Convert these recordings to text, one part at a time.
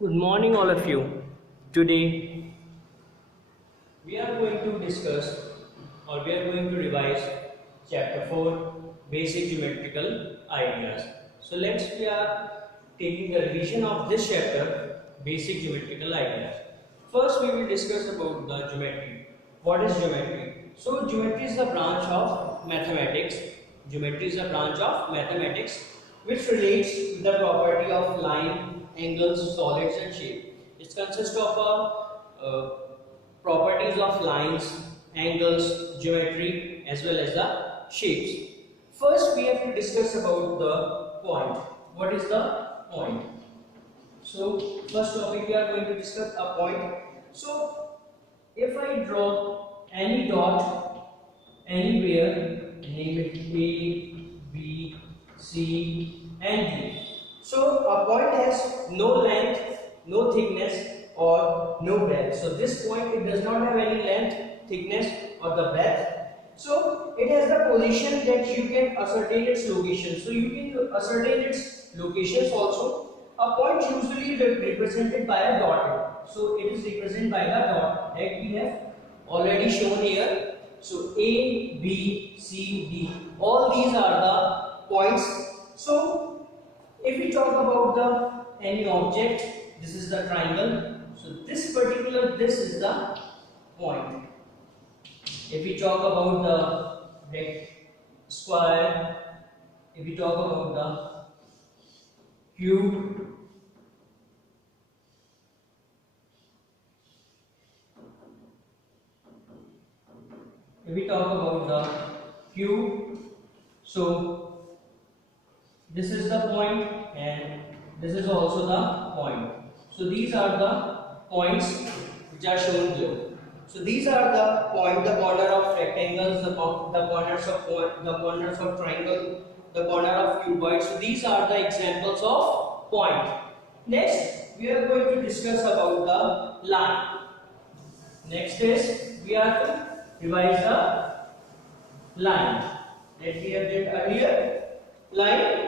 Good morning, all of you. Today we are going to discuss or we are going to revise chapter 4 basic geometrical ideas. So we are taking the revision of this chapter basic geometrical ideas. First we will discuss about the geometry. What is geometry? So geometry is a branch of mathematics. Geometry is a branch of mathematics which relates to the property of line, angles, solids and shape. It consists of properties of lines, angles, geometry as well as the shapes. First we have to discuss about the point. What is the point? So first topic we are going to discuss a point. So if I draw any dot anywhere, name it A, B, C and D. So a point has no length, no thickness or no breadth. So this point, it does not have any length, thickness or the breadth. So it has the position that you can ascertain its location. So you can ascertain its locations also. A point usually represented by a dot. So it is represented by the dot that we have already shown here. So A, B, C, D, all these are the points. So if we talk about the any object, this is the triangle. So this is the point. If we talk about the square, if we talk about the cube, if we talk about the cube, so this is the point and this is also the point. So these are the points which are shown below. So these are the point, the corner of rectangles, the corners of triangle, the corner of cuboid. So these are the examples of point. Next, we are going to discuss about the line. Next is we are to revise the line that we have did earlier. Line.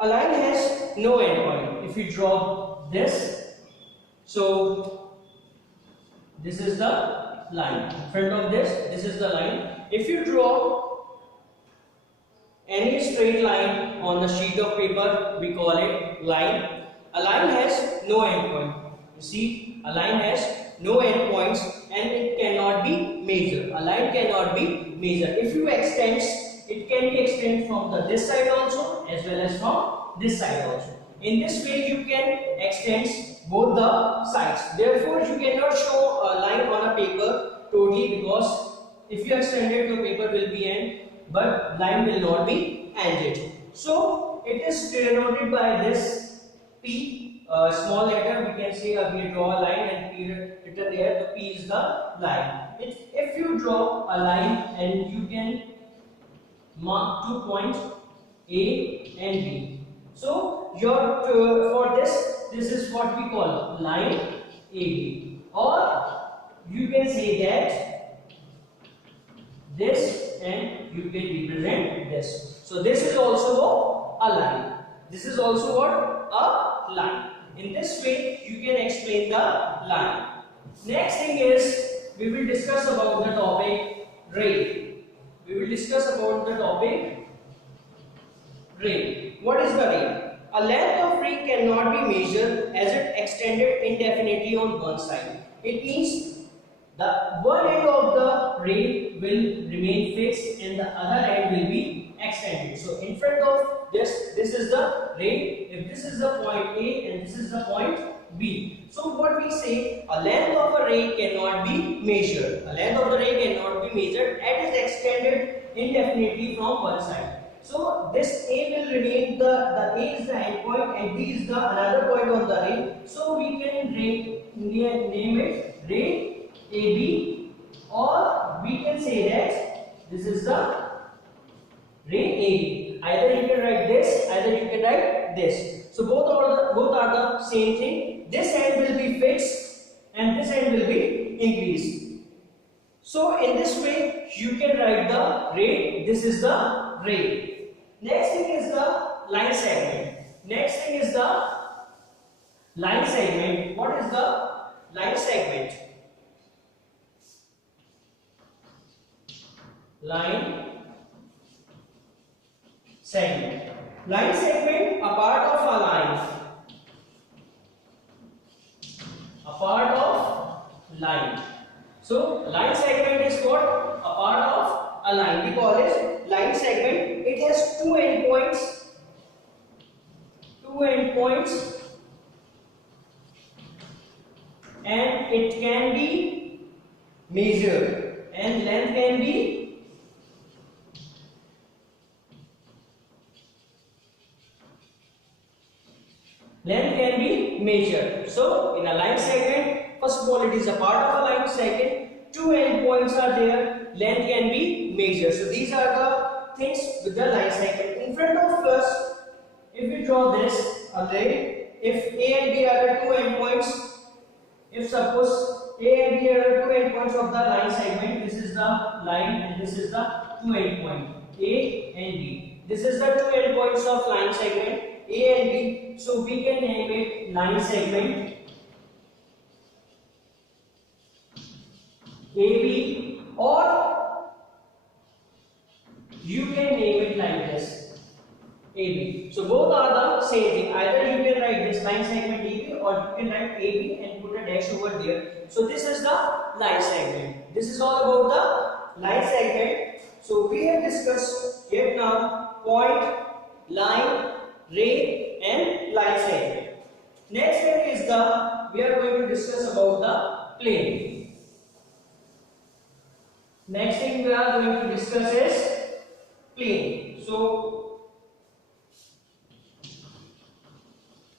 A line has no endpoint. If you draw this, so this is the line. In front of this is the line. If you draw any straight line on a sheet of paper, we call it line. A line has no endpoint. You see, a line has no endpoints and it cannot be measured. A line cannot be measured. If you extend, it can be extended from this side also as well as from this side also. In this way you can extend both the sides. Therefore you cannot show a line on a paper totally, because if you extend it, your paper will be end but line will not be ended. So it is denoted by this P, small letter. We can say we draw a line and P written there. The P is the line. If you draw a line and you can mark 2 points A and B. So your for this is what we call line AB, or you can say that this and you can represent this. So this is also a line. This is also what? A line. In this way you can explain the line. Next thing is we will discuss about the topic ray. We will discuss about the topic ray. What is the ray? A length of ray cannot be measured as it extended indefinitely on one side. It means the one end of the ray will remain fixed and the other end will be extended. So in front of this is the ray. If this is the point A and this is the point B. So what we say, a length of a ray cannot be measured. A length of the ray cannot be measured and is extended indefinitely from one side. So this A will remain the A is the end point and B is the another point on the ray. So we can name it ray AB, or we can say that this is the ray AB. Either you can write this, either you can write this. So both are the same thing. This end will be fixed and this end will be increased. So in this way you can write the ray. This is the ray. Next thing is the line segment. Next thing is the line segment. What is the line segment? Line segment. Line segment, a part of a line. A part of line. So line segment is what? A part of a line. We call it line segment. It has two endpoints. Two endpoints. And it can be measured. And length can be measured. So in a line segment, first of all, it is a part of a line. Second, two endpoints are there. Length can be measured. So these are the things with the line segment. In front of us, if we draw this array, if A and B are the two endpoints, if suppose A and B are the two endpoints of the line segment, this is the line and this is the two endpoint A and B. This is the two endpoints of line segment A and B. So we can name it line segment AB, or you can name it like this, AB. So both are the same thing. Either you can write this line segment AB, or you can write AB and put a dash over there. So this is the line segment. This is all about the line segment. So we have discussed yet now point, line, ray and line segment. Next thing is we are going to discuss about the plane. Next thing we are going to discuss is plane. So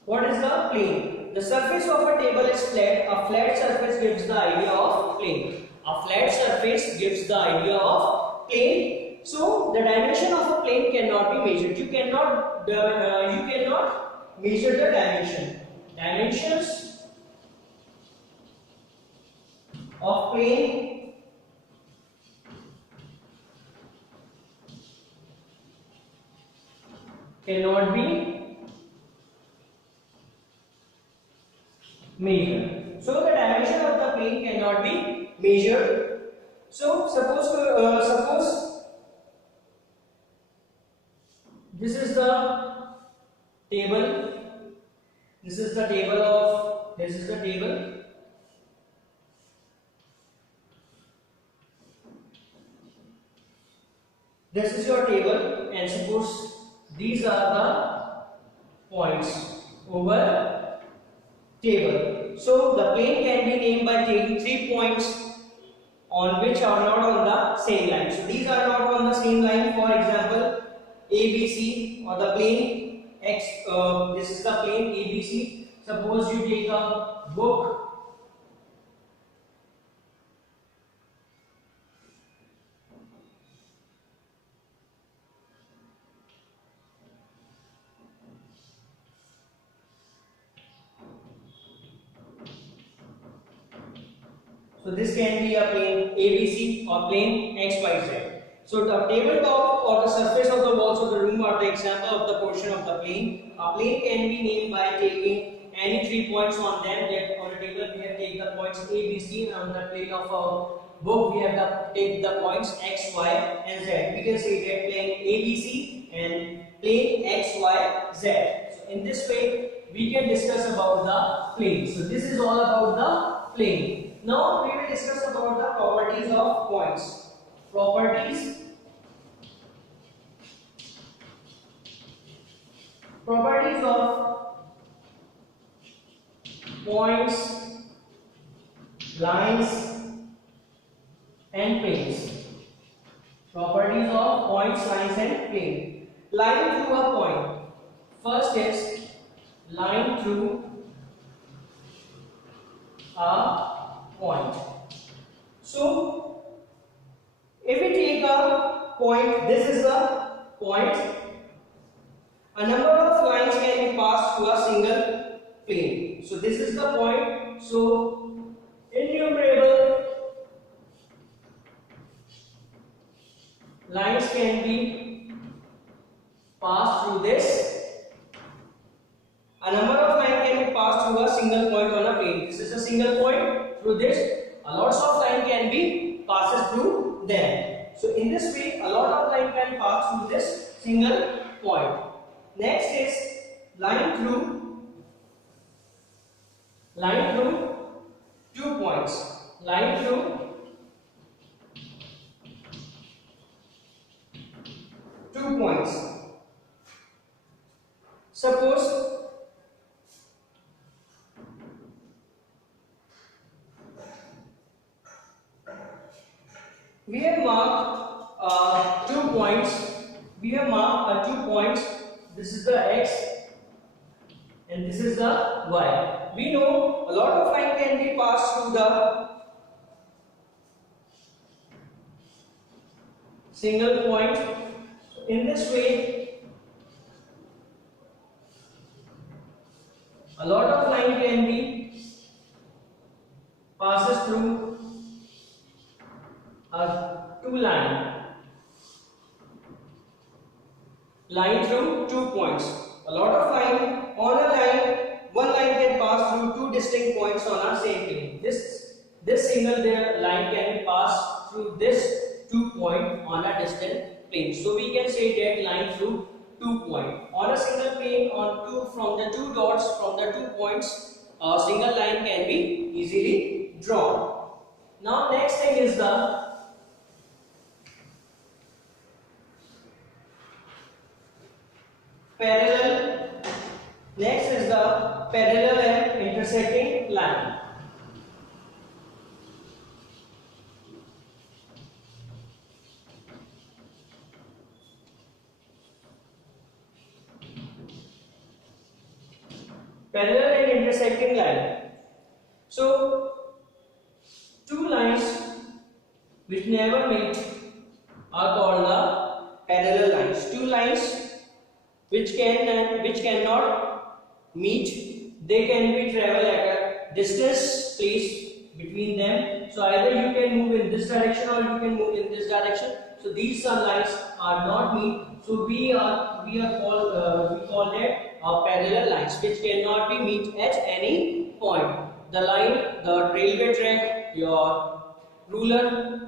what is the plane? The surface of a table is flat. A flat surface gives the idea of plane. A flat surface gives the idea of plane. So the dimension of a plane cannot be measured. You cannot measure the dimension. Dimensions of plane cannot be measured. So the dimension of the plane cannot be measured. So suppose this is the table. This is the table. This is your table, and suppose these are the points over table. So the plane can be named by taking 3 points on which are not on the same line. So these are not on the same line. For example, ABC, or the plane X. This is the plane ABC. Suppose you take a book. So this can be a plane ABC or plane XYZ. So the tabletop or the surface of the walls of the room are the example of the portion of the plane. A plane can be named by taking any 3 points on them. That on a table we have taken the points A, B, C, and on the plane of a book we have take the points X, Y, and Z. We can say that plane ABC and plane X, Y, Z. So in this way we can discuss about the plane. So this is all about the plane. Now we will discuss about the properties of points. Properties of points, lines and planes. Properties of points, lines and plane. Line through a point. First is line through a point. So if we take a point, this is the point. A number of lines can be passed through a single plane. So this is the point. So innumerable lines can be passed through this pass through a single point on a plane. This is a single point. Through this, a lots of line can be passes through them. So in this way, a lot of line can pass through this single point. Next is line through 2 points. Line through 2 points. Suppose we have marked 2 points. We have marked 2 points. This is the x and this is the y. We know a lot of line can be passed through the single point. So in this way, a lot of line can be passes through two line through 2 points. A lot of line on a line, one line can pass through two distinct points on a same plane. This single line can be passed through this 2 point on a distant plane. So we can say that line through 2 point on a single plane from the two dots from the 2 points. A single line can be easily drawn. Now next thing is the parallel. Next is the parallel and intersecting line. Parallel and intersecting line. So two lines which never meet are called the parallel lines. Two lines which cannot meet, they can be travel at a distance placed between them. So either you can move in this direction or you can move in this direction. So these some lines are not meet. So we call that parallel lines which cannot be meet at any point. The line, the railway track, your ruler.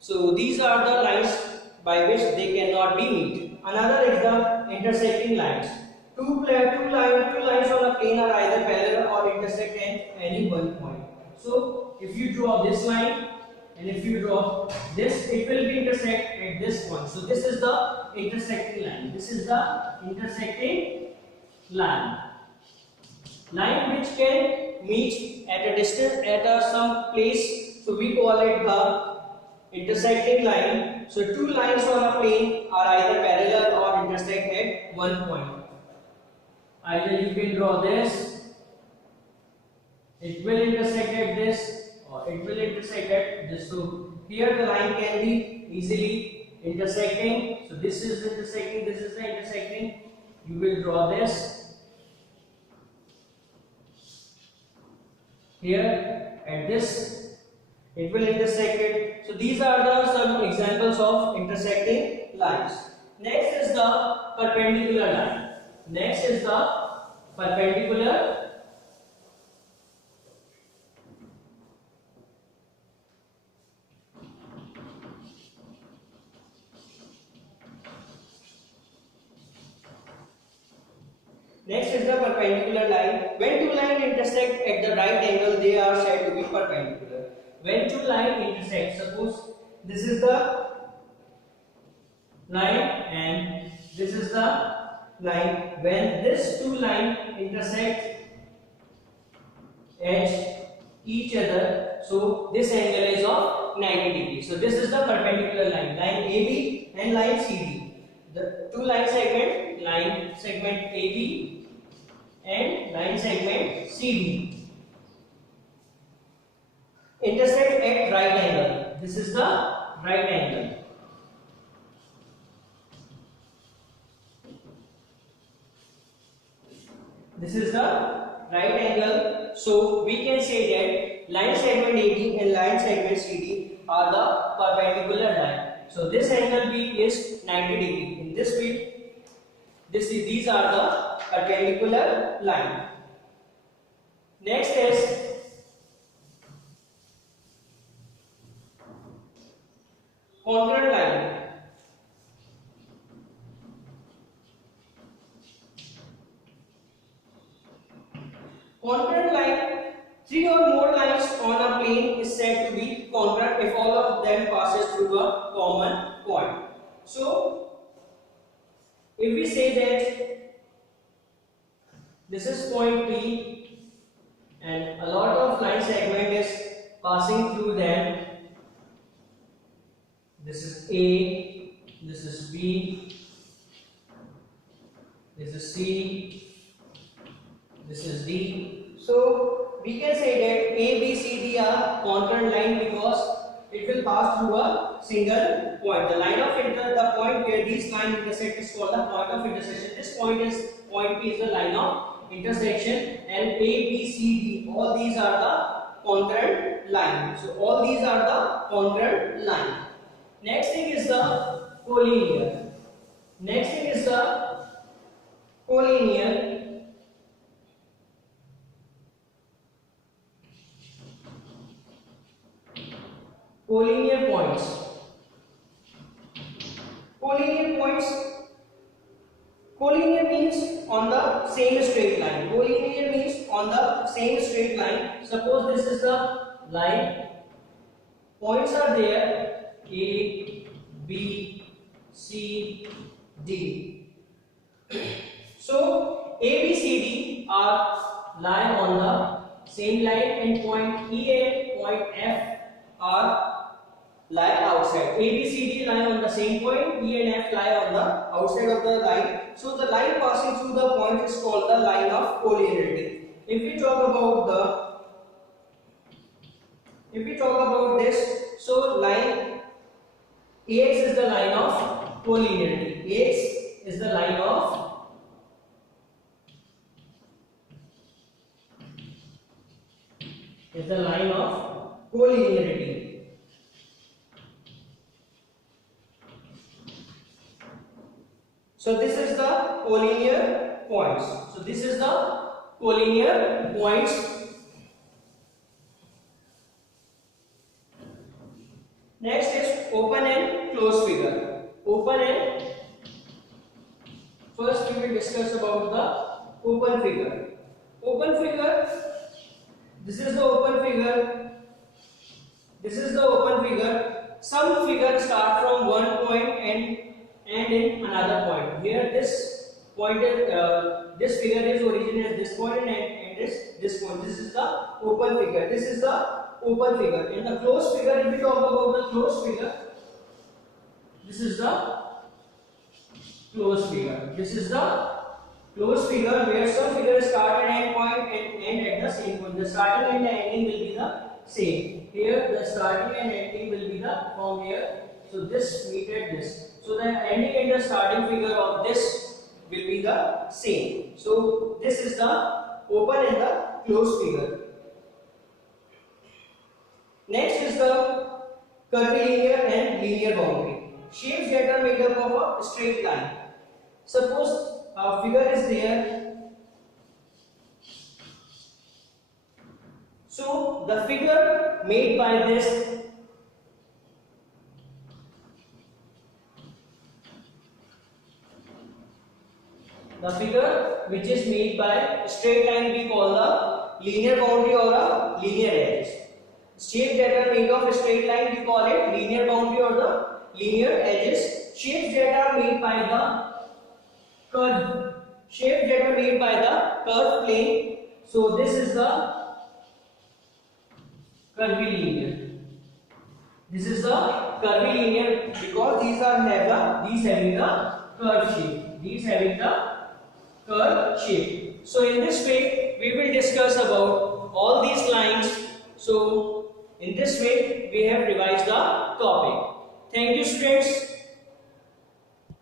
So these are the lines by which they cannot be meet. Another is the intersecting lines. Two lines on a plane are either parallel or intersect at any one point. So if you draw this line and if you draw this, it will be intersect at this point. So this is the intersecting line. This is the intersecting line. Line which can meet at a distance at some place. So we call it the intersecting line. So two lines on a plane are either parallel or intersect at one point. Either you can draw this, it will intersect at this, or it will intersect at this. So here the line can be easily intersecting. So this is intersecting, this is the intersecting. You will draw this here at this, it will intersect it. So these are the some examples of intersecting lines. Next is the perpendicular line. Next is the perpendicular Next is the perpendicular line. When two lines intersect at the right angle, they are said to be perpendicular. When two lines intersect, suppose this is the line and this is the line. When this two lines intersect at each other, so this angle is of 90 degrees. So this is the perpendicular line, line AB and line CD. The two line segment AB and line segment CD intersect at right angle. This is the right angle. This is the right angle. So we can say that line segment AB and line segment CD are the perpendicular line. So this angle B is 90 degree. In this way, these are the perpendicular line. Next is concurrent line. Concurrent line, three or more lines on a plane is said to be concurrent if all of them passes through a common point. So, if we say that this is point P and a lot of line segment is passing through them, this is A, this is B, this is C, this is D. So we can say that A, B, C, D are concurrent line because it will pass through a single point. The line of the point where these lines intersect is called the point of intersection. This point P is the line of intersection, and A, B, C, D, all these are the concurrent line. So all these are the concurrent line. Next thing is the collinear. Next thing is the collinear. Collinear points. Collinear points. Collinear means on the same straight line. Collinear means on the same straight line. Suppose this is the line. Points are there. A, B, C, D. So A, B, C, D are lie on the same line, and point E and point F are lie outside. A, B, C, D lie on the same point. E and F lie on the outside of the line. So the line passing through the point is called the line of collinearity. If we talk about this, so line AX is the line of collinearity. AX is the line of collinearity. So this is the collinear points. So this is the collinear points. Next is open and closed figure. Open and first we will discuss about the open figure. Open figure. This is the open figure. This is the open figure. Some figures start from one point and end in another point. Here this point is this figure is origin as this point and end is this point. This is the open figure. This is the open figure. In the closed figure, if we talk about the closed figure, this is the closed figure. This is the closed figure where some figures start at end point and end at the same point. The starting and the ending will be the same. Here the starting and ending will be the from here. So this meet at this. So the ending and the starting figure of this will be the same. So this is the open and the closed figure. Next is the curvilinear and linear boundary. Shapes that are made up of a straight line. Suppose a figure is there. So the figure made by this which is made by a straight line we call the linear boundary or a linear edge. Shapes that are made of a straight line we call it linear boundary or the linear edges. Shapes that are made by the curve. Shapes that are made by the curved plane. So this is the curvilinear. This is the curvilinear because these having the curve shape. These having the curve shape. So in this way we will discuss about all these lines. So in this way we have revised the topic. Thank you students.